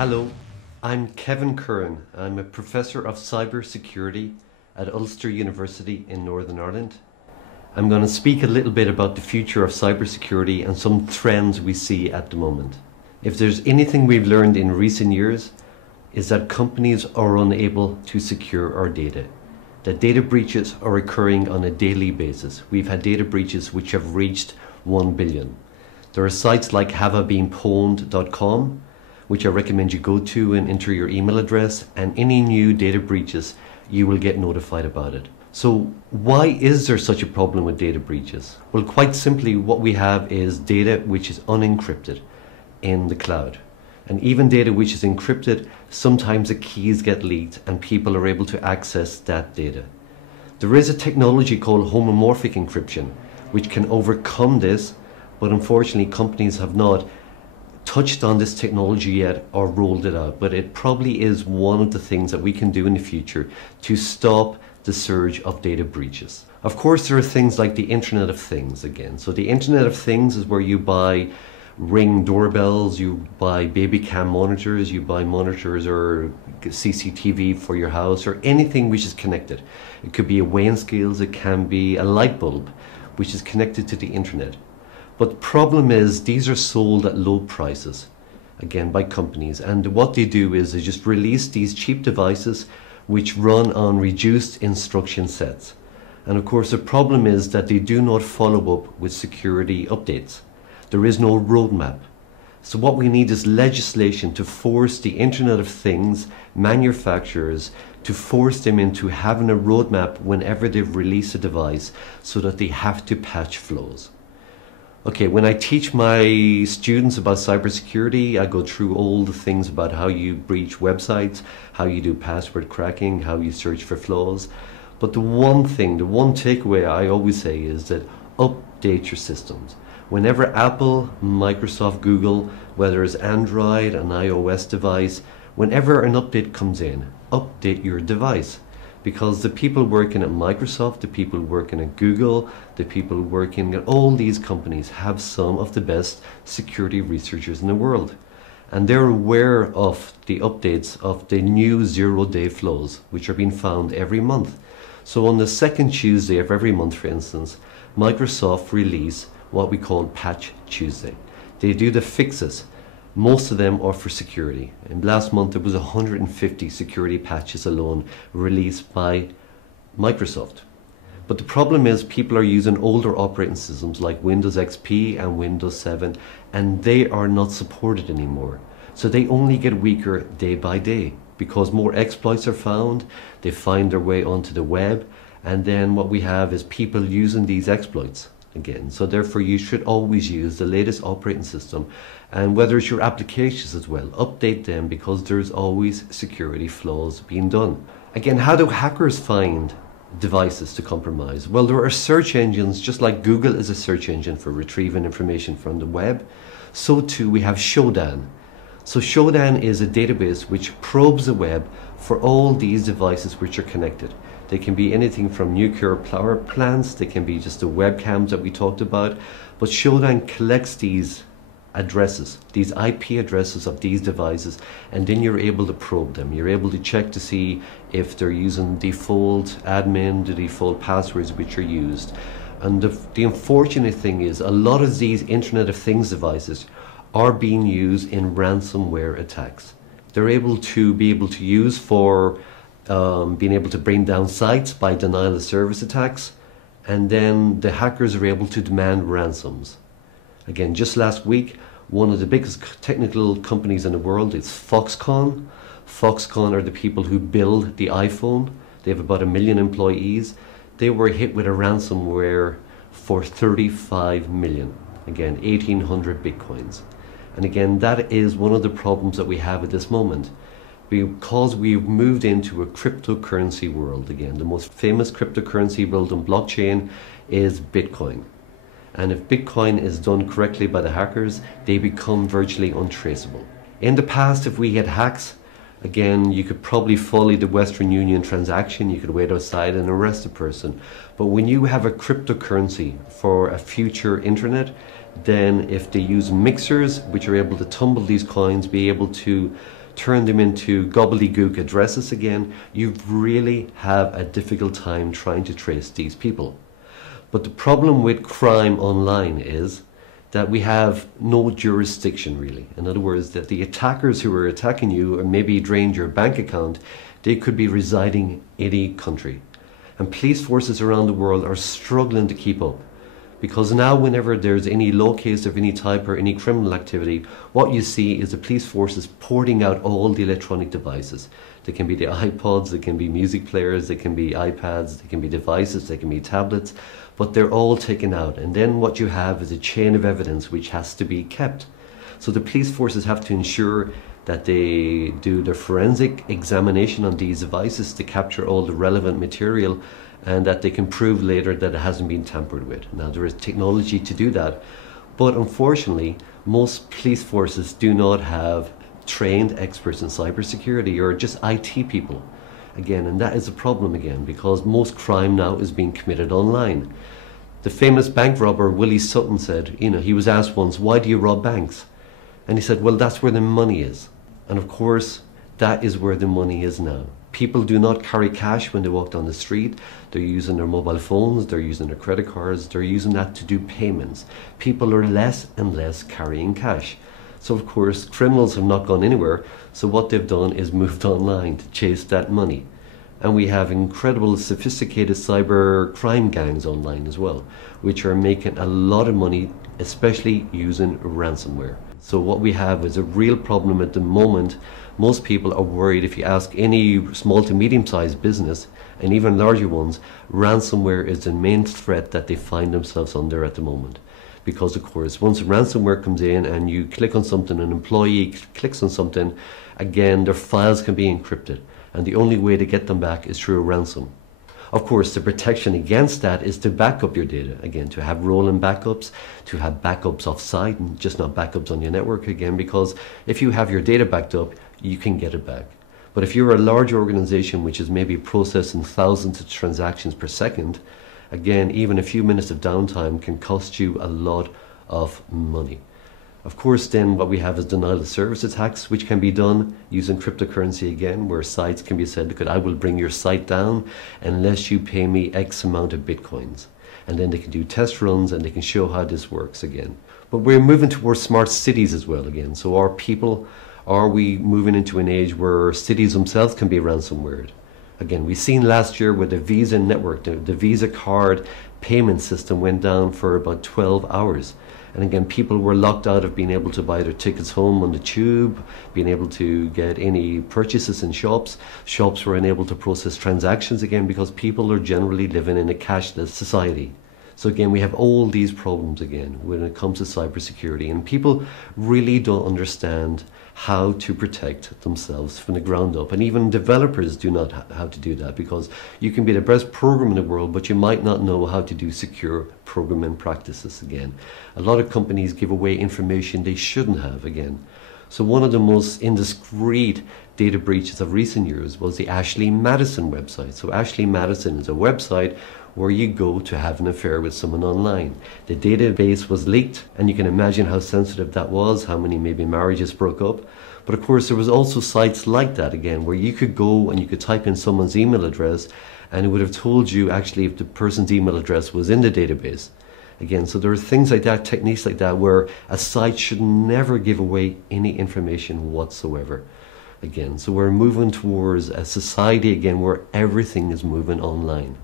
Hello, I'm Kevin Curran. I'm a Professor of Cybersecurity at Ulster University in Northern Ireland. I'm going to speak a little bit about the future of cybersecurity and some trends we see at the moment. If there's anything we've learned in recent years, is that companies are unable to secure our data. That data breaches are occurring on a daily basis. We've had data breaches which have reached 1 billion. There are sites like haveibeenpwned.com, which I recommend you go to and enter your email address, and any new data breaches, you will get notified about it. So why is there such a problem with data breaches? Well, quite simply, what we have is data which is unencrypted in the cloud. And even data which is encrypted, sometimes the keys get leaked and people are able to access that data. There is a technology called homomorphic encryption, which can overcome this, but unfortunately companies have not touched on this technology yet or rolled it out. But it probably is one of the things that we can do in the future to stop the surge of data breaches. Of course, there are things like the Internet of Things again. So the Internet of Things is where you buy Ring doorbells, you buy baby cam monitors, you buy monitors or CCTV for your house, or anything which is connected. It could be a weighing scales, it can be a light bulb which is connected to the internet. But the problem is these are sold at low prices, again by companies, and what they do is they just release these cheap devices which run on reduced instruction sets. And of course the problem is that they do not follow up with security updates. There is no roadmap. So what we need is legislation to force the Internet of Things manufacturers to force them into having a roadmap whenever they've released a device, so that they have to patch flaws. Okay, when I teach my students about cybersecurity, I go through all the things about how you breach websites, how you do password cracking, how you search for flaws. But the one takeaway I always say is that update your systems. Whenever Apple, Microsoft, Google, whether it's Android, an iOS device, whenever an update comes in, update your device. Because the people working at Microsoft, the people working at Google, the people working at all these companies have some of the best security researchers in the world. And they're aware of the updates of the new zero-day flaws, which are being found every month. So on the second Tuesday of every month, for instance, Microsoft release what we call Patch Tuesday. They do the fixes. Most of them are for security. And last month there was 150 security patches alone released by Microsoft. But the problem is people are using older operating systems like Windows XP and Windows 7, and they are not supported anymore. So they only get weaker day by day because more exploits are found, they find their way onto the web, and then what we have is people using these exploits again. So therefore you should always use the latest operating system, and whether it's your applications as well, update them, because there's always security flaws being done. Again, how do hackers find devices to compromise? Well, there are search engines, just like Google is a search engine for retrieving information from the web, so too we have Shodan. So Shodan is a database which probes the web for all these devices which are connected. They can be anything from nuclear power plants, they can be just the webcams that we talked about, but Shodan collects these addresses, these IP addresses of these devices, and then you're able to probe them. You're able to check to see if they're using default admin, the default passwords which are used. And the unfortunate thing is a lot of these Internet of Things devices are being used in ransomware attacks. They're able to use for being able to bring down sites by denial of service attacks, and then the hackers are able to demand ransoms. Again, just last week, one of the biggest technical companies in the world is Foxconn. Foxconn are the people who build the iPhone. They have about 1 million employees. They were hit with a ransomware for 35 million. Again, 1,800 bitcoins. And again, that is one of the problems that we have at this moment, because we've moved into a cryptocurrency world again. The most famous cryptocurrency built on blockchain is Bitcoin. And if Bitcoin is done correctly by the hackers, they become virtually untraceable. In the past, if we had hacks, again, you could probably follow the Western Union transaction, you could wait outside and arrest a person. But when you have a cryptocurrency for a future internet, then if they use mixers, which are able to tumble these coins, be able to turn them into gobbledygook addresses again, you really have a difficult time trying to trace these people. But the problem with crime online is that we have no jurisdiction really. In other words, that the attackers who are attacking you or maybe drained your bank account, they could be residing in any country. And police forces around the world are struggling to keep up. Because now whenever there's any law case of any type or any criminal activity, what you see is the police forces porting out all the electronic devices. They can be the iPods, they can be music players, they can be iPads, they can be devices, they can be tablets, but they're all taken out. And then what you have is a chain of evidence which has to be kept. So the police forces have to ensure that they do the forensic examination on these devices to capture all the relevant material and that they can prove later that it hasn't been tampered with. Now there is technology to do that, but unfortunately most police forces do not have trained experts in cybersecurity or just IT people. Again, and that is a problem again, because most crime now is being committed online. The famous bank robber Willie Sutton said, he was asked once, why do you rob banks? And he said, well, that's where the money is. And of course, that is where the money is now. People do not carry cash when they walk down the street. They're using their mobile phones, they're using their credit cards, they're using that to do payments. People are less and less carrying cash. So of course, criminals have not gone anywhere, so what they've done is moved online to chase that money. And we have incredible sophisticated cyber crime gangs online as well, which are making a lot of money, especially using ransomware. So what we have is a real problem at the moment. Most people are worried. If you ask any small to medium-sized business, and even larger ones, ransomware is the main threat that they find themselves under at the moment. Because of course, once ransomware comes in and you click on something, an employee clicks on something, again, their files can be encrypted. And the only way to get them back is through a ransom. Of course, the protection against that is to back up your data, again, to have rolling backups, to have backups off-site and just not backups on your network again, because if you have your data backed up, you can get it back. But if you're a large organization which is maybe processing thousands of transactions per second, again, even a few minutes of downtime can cost you a lot of money. Of course, then what we have is denial of service attacks, which can be done using cryptocurrency again, where sites can be said, look, I will bring your site down unless you pay me X amount of bitcoins. And then they can do test runs and they can show how this works again. But we're moving towards smart cities as well again. So are we moving into an age where cities themselves can be ransomwared? Again, we've seen last year with the Visa network, the Visa card payment system went down for about 12 hours. And again, people were locked out of being able to buy their tickets home on the tube, being able to get any purchases in shops. Shops were unable to process transactions again because people are generally living in a cashless society. So again, we have all these problems again when it comes to cybersecurity, and people really don't understand how to protect themselves from the ground up. And even developers do not know how to do that, because you can be the best programmer in the world, but you might not know how to do secure programming practices again. A lot of companies give away information they shouldn't have again. So one of the most indiscreet data breaches of recent years was the Ashley Madison website. So Ashley Madison is a website where you go to have an affair with someone online. The database was leaked, and you can imagine how sensitive that was, how many maybe marriages broke up. But of course, there was also sites like that again, where you could go and you could type in someone's email address, and it would have told you actually if the person's email address was in the database. Again, so there are things like that, techniques like that, where a site should never give away any information whatsoever. Again, so we're moving towards a society again where everything is moving online.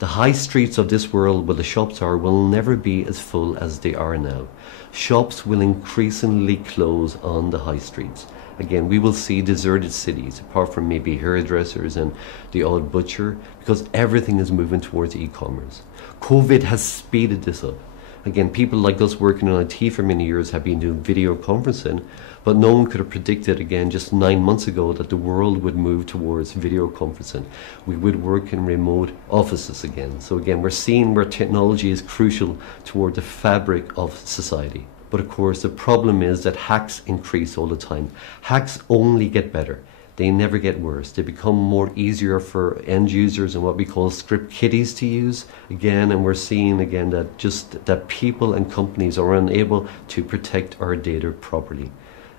The high streets of this world where the shops are will never be as full as they are now. Shops will increasingly close on the high streets. Again, we will see deserted cities, apart from maybe hairdressers and the odd butcher, because everything is moving towards e-commerce. COVID has speeded this up. Again, people like us working in IT for many years have been doing video conferencing, but no one could have predicted, again, just 9 months ago that the world would move towards video conferencing. We would work in remote offices again. So again, we're seeing where technology is crucial toward the fabric of society. But of course, the problem is that hacks increase all the time. Hacks only get better. They never get worse. They become more easier for end users and what we call script kiddies to use again, and we're seeing again that people and companies are unable to protect our data properly.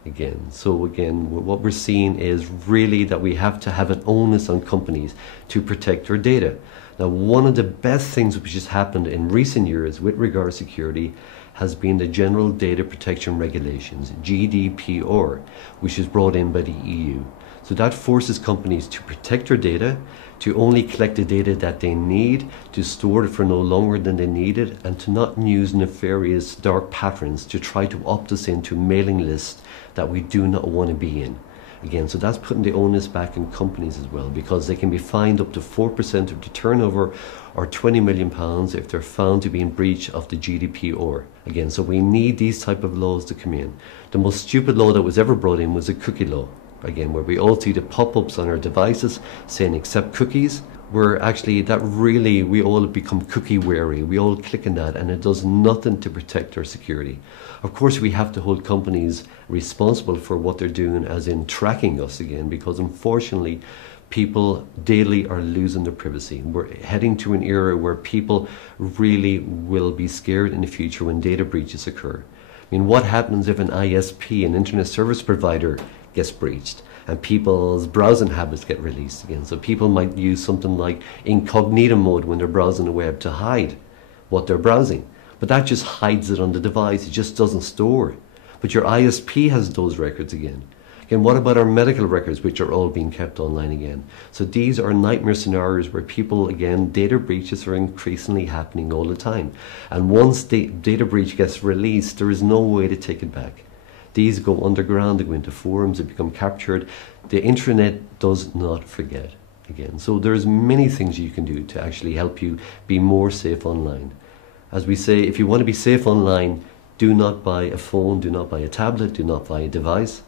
again. So again, what we're seeing is really that we have to have an onus on companies to protect their data. Now, one of the best things which has happened in recent years with regard to security has been the General Data Protection Regulations, GDPR, which is brought in by the EU. So that forces companies to protect their data, to only collect the data that they need, to store it for no longer than they need it, and to not use nefarious dark patterns to try to opt us into mailing lists that we do not want to be in. Again, so that's putting the onus back on companies as well, because they can be fined up to 4% of the turnover or £20 million if they're found to be in breach of the GDPR. Again, so we need these type of laws to come in. The most stupid law that was ever brought in was the cookie law. Again, where we all see the pop-ups on our devices saying accept cookies, where actually that really, we all become cookie wary. We all click on that and it does nothing to protect our security. Of course, we have to hold companies responsible for what they're doing, as in tracking us again, because unfortunately, people daily are losing their privacy. We're heading to an era where people really will be scared in the future when data breaches occur. I mean, what happens if an ISP, an internet service provider, gets breached and people's browsing habits get released again? So people might use something like incognito mode when they're browsing the web to hide what they're browsing. But that just hides it on the device. It just doesn't store it. But your ISP has those records again. Again, what about our medical records, which are all being kept online again? So these are nightmare scenarios where people, again, data breaches are increasingly happening all the time. And once the data breach gets released, there is no way to take it back. These go underground, they go into forums, they become captured. The internet does not forget again. So there's many things you can do to actually help you be more safe online. As we say, if you want to be safe online, do not buy a phone, do not buy a tablet, do not buy a device.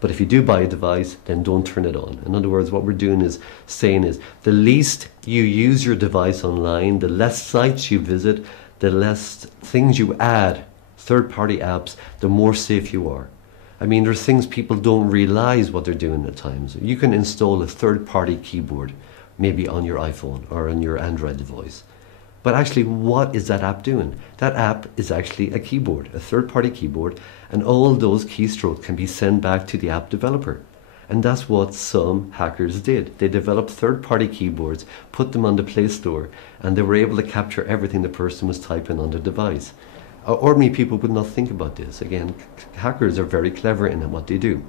But if you do buy a device, then don't turn it on. In other words, what we're doing is saying is the least you use your device online, the less sites you visit, the less things you add, third-party apps, the more safe you are. I mean, there's things people don't realize what they're doing at times. You can install a third-party keyboard, maybe on your iPhone or on your Android device. But actually, what is that app doing? That app is actually a keyboard, a third-party keyboard, and all those keystrokes can be sent back to the app developer. And that's what some hackers did. They developed third-party keyboards, put them on the Play Store, and they were able to capture everything the person was typing on their device. Ordinary people would not think about this. Again, hackers are very clever in what they do.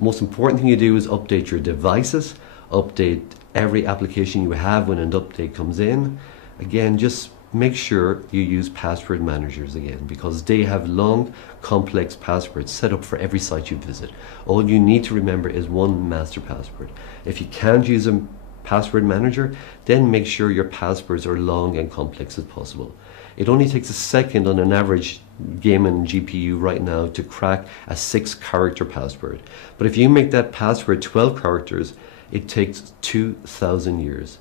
Most important thing you do is update your devices, update every application you have when an update comes in. Again, just make sure you use password managers again, because they have long, complex passwords set up for every site you visit. All you need to remember is one master password. If you can't use a password manager, then make sure your passwords are long and complex as possible. It only takes a second on an average gaming GPU right now to crack a 6-character password. But if you make that password 12 characters, it takes 2,000 years.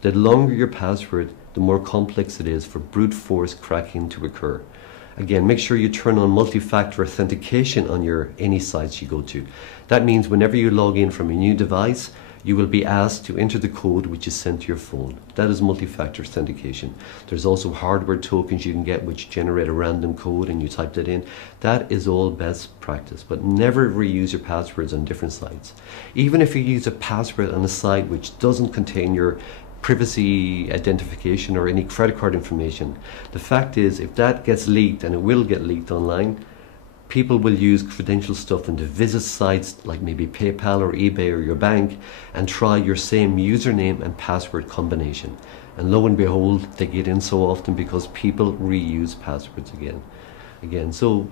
The longer your password, the more complex it is for brute force cracking to occur. Again, make sure you turn on multi-factor authentication on any sites you go to. That means whenever you log in from a new device, you will be asked to enter the code which is sent to your phone. That is multi-factor authentication. There's also hardware tokens you can get which generate a random code and you type that in. That is all best practice, but never reuse your passwords on different sites. Even if you use a password on a site which doesn't contain your privacy identification or any credit card information, the fact is, if that gets leaked, and it will get leaked online, people will use credential stuff and to visit sites like maybe PayPal or eBay or your bank and try your same username and password combination. And lo and behold, they get in so often because people reuse passwords again. So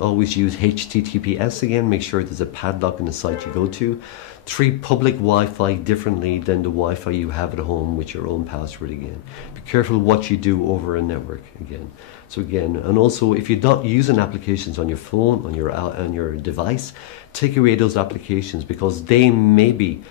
always use HTTPS again. Make sure there's a padlock in the site you go to. Treat public Wi-Fi differently than the Wi-Fi you have at home with your own password again. Be careful what you do over a network again. So again, and also if you're not using applications on your phone, on your device, take away those applications because they may be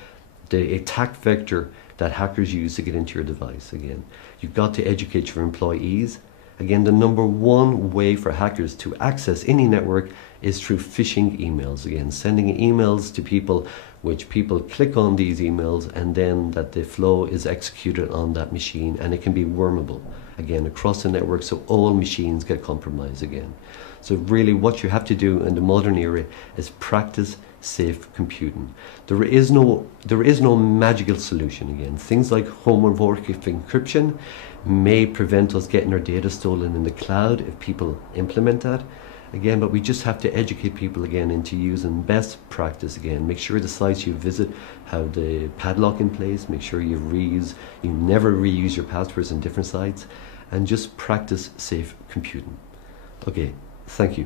the attack vector that hackers use to get into your device again. You've got to educate your employees. Again, the number one way for hackers to access any network is through phishing emails. Again, sending emails to people, which people click on these emails, and then that the flow is executed on that machine, and it can be wormable, again, across the network, so all machines get compromised again. So really what you have to do in the modern era is practice safe computing. There is no magical solution. Again, things like homomorphic encryption may prevent us getting our data stolen in the cloud if people implement that. Again, but we just have to educate people again into using best practice. Again, make sure the sites you visit have the padlock in place, make sure you never reuse your passwords on different sites, and just practice safe computing. Okay, thank you.